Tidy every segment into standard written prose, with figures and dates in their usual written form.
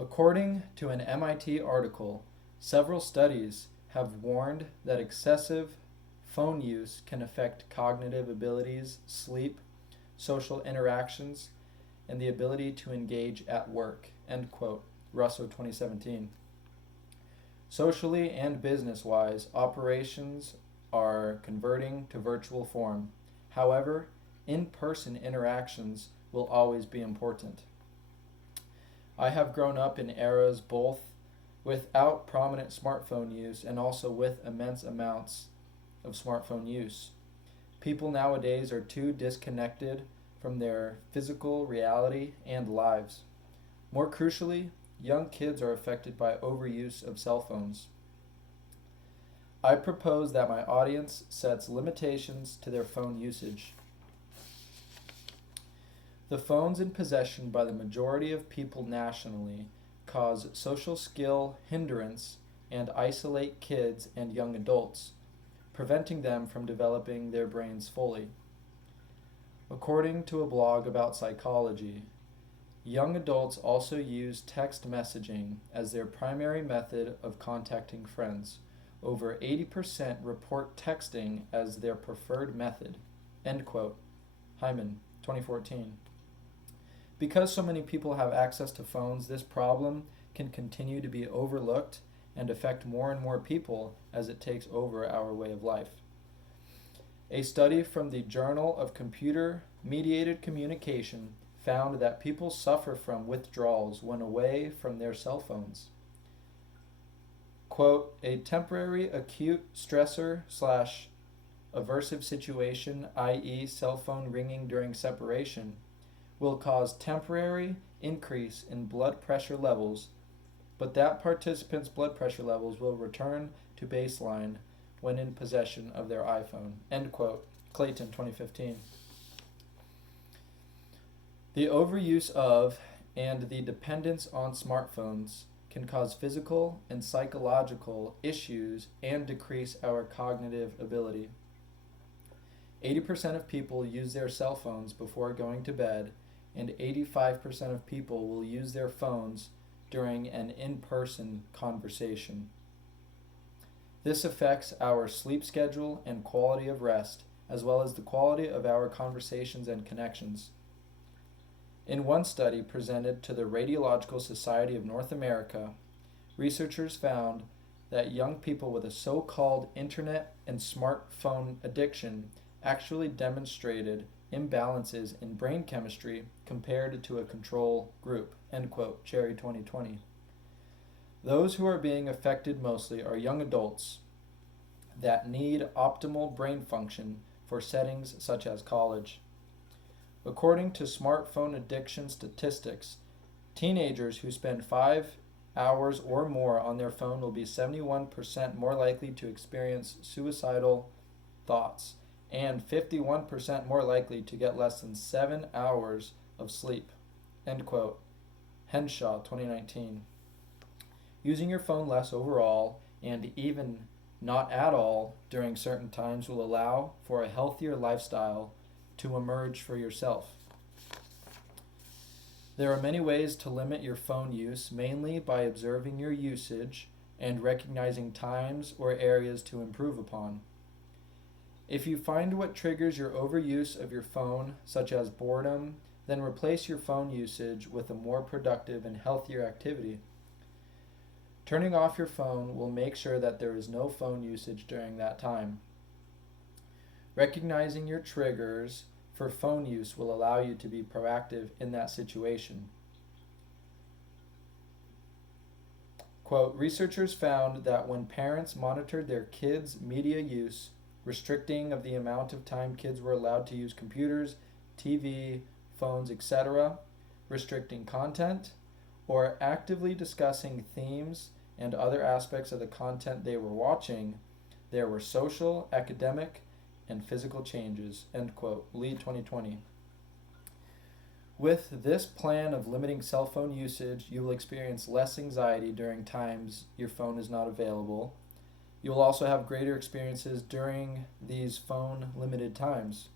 According to an MIT article, several studies have warned that excessive phone use can affect cognitive abilities, sleep, social interactions, and the ability to engage at work. End quote. Russo 2017. Socially and business-wise, operations are converting to virtual form. However, in-person interactions will always be important. I have grown up in eras both without prominent smartphone use and also with immense amounts of smartphone use. People nowadays are too disconnected from their physical reality and lives. More crucially, young kids are affected by overuse of cell phones. I propose that my audience sets limitations to their phone usage. The phones in possession by the majority of people nationally cause social skill hindrance and isolate kids and young adults, preventing them from developing their brains fully. According to a blog about psychology, young adults also use text messaging as their primary method of contacting friends. Over 80% report texting as their preferred method. End quote. Hyman, 2014. Because so many people have access to phones, this problem can continue to be overlooked and affect more and more people as it takes over our way of life. A study from the Journal of Computer Mediated Communication found that people suffer from withdrawals when away from their cell phones. Quote, a temporary acute stressor / aversive situation, i.e. cell phone ringing during separation, will cause temporary increase in blood pressure levels, but that participant's blood pressure levels will return to baseline when in possession of their iPhone. End quote. Clayton, 2015. The overuse of and the dependence on smartphones can cause physical and psychological issues and decrease our cognitive ability. 80% of people use their cell phones before going to bed, and 85% of people will use their phones during an in-person conversation. This affects our sleep schedule and quality of rest, as well as the quality of our conversations and connections. In one study presented to the Radiological Society of North America, researchers found that young people with a so-called internet and smartphone addiction actually demonstrated imbalances in brain chemistry compared to a control group. End quote. Cherry, 2020. Those who are being affected mostly are young adults that need optimal brain function for settings such as college. According to smartphone addiction statistics, teenagers who spend 5 hours or more on their phone will be 71% more likely to experience suicidal thoughts and 51% more likely to get less than 7 hours of sleep. End quote. Henshaw, 2019. Using your phone less overall and even not at all during certain times will allow for a healthier lifestyle to emerge for yourself. There are many ways to limit your phone use, mainly by observing your usage and recognizing times or areas to improve upon. If you find what triggers your overuse of your phone, such as boredom, then replace your phone usage with a more productive and healthier activity. Turning off your phone will make sure that there is no phone usage during that time. Recognizing your triggers for phone use will allow you to be proactive in that situation. Quote, researchers found that when parents monitored their kids' media use, restricting of the amount of time kids were allowed to use computers, TV, phones, etc., restricting content, or actively discussing themes and other aspects of the content they were watching, there were social, academic, and physical changes. End quote. Lee, 2020. With this plan of limiting cell phone usage, you will experience less anxiety during times your phone is not available. You will also have greater experiences during these phone-limited times.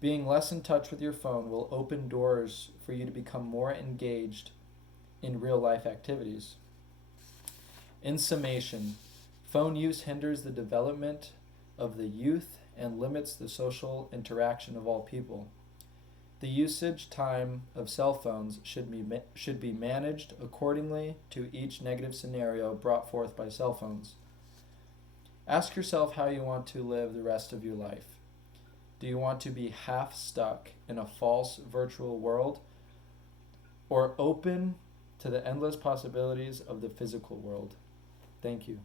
Being less in touch with your phone will open doors for you to become more engaged in real life activities. In summation, phone use hinders the development of the youth and limits the social interaction of all people. The usage time of cell phones should be managed accordingly to each negative scenario brought forth by cell phones. Ask yourself how you want to live the rest of your life. Do you want to be half stuck in a false virtual world, or open to the endless possibilities of the physical world? Thank you.